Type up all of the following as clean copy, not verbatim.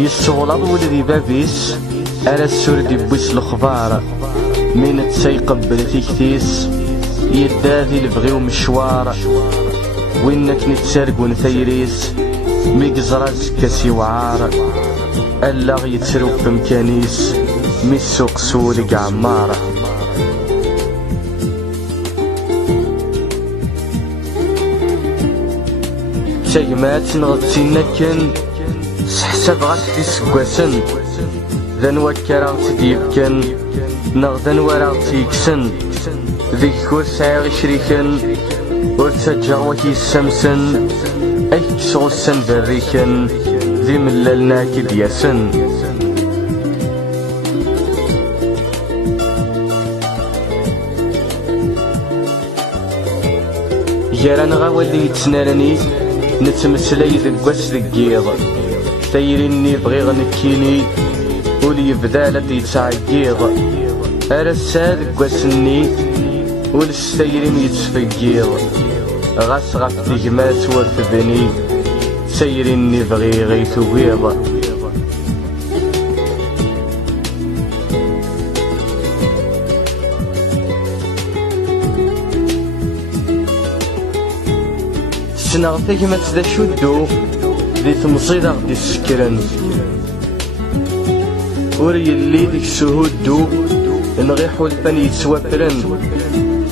يسغلظ ولدي بابيس على السرد بويس الخبار من تسيقبل تيكتيس يداذي البغي ومشوار وينك نتسرق ونثيريس ميقزراز كاسي وعار ألا يتسرق في مكانيس ميسوق سولق عمار تاقمات نغطي نكن سحسب غاتي سكواسن ذا نوكرا تديبكن نغدا نورا تيكسن ذيك كور سعيغ شريكن ورتسجع وكي السمسن ايكسو السن بريكن ذي مللنا كدياسن جاران غاولي يتسنارني نتمسلي ذك واس ذكيض تيريني بغيغ نكيني ولي يبدا لدي يتعقيض أرسا ذك واسني ولستيرين يتفقيض غاس غف تجمات ورتبني سيريني بغي غيثوغيض سنغ تجمات ذا شدو ذي تمصيدة غدي سكرن وري اللي ديك سهودو نغي حلفان يتسوافرن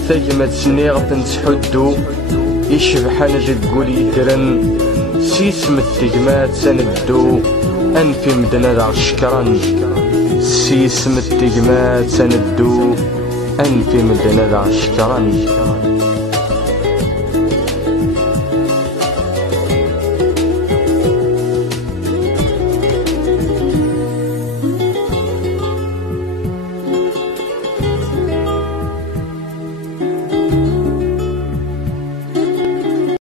تجمات سنيغ تنسحدو يشبحان جدقول يدرن سيسم التجمات سندو أنفي مدنا ذا شكرن سيسم التجمات سندو أنفي مدنا ذا شكرن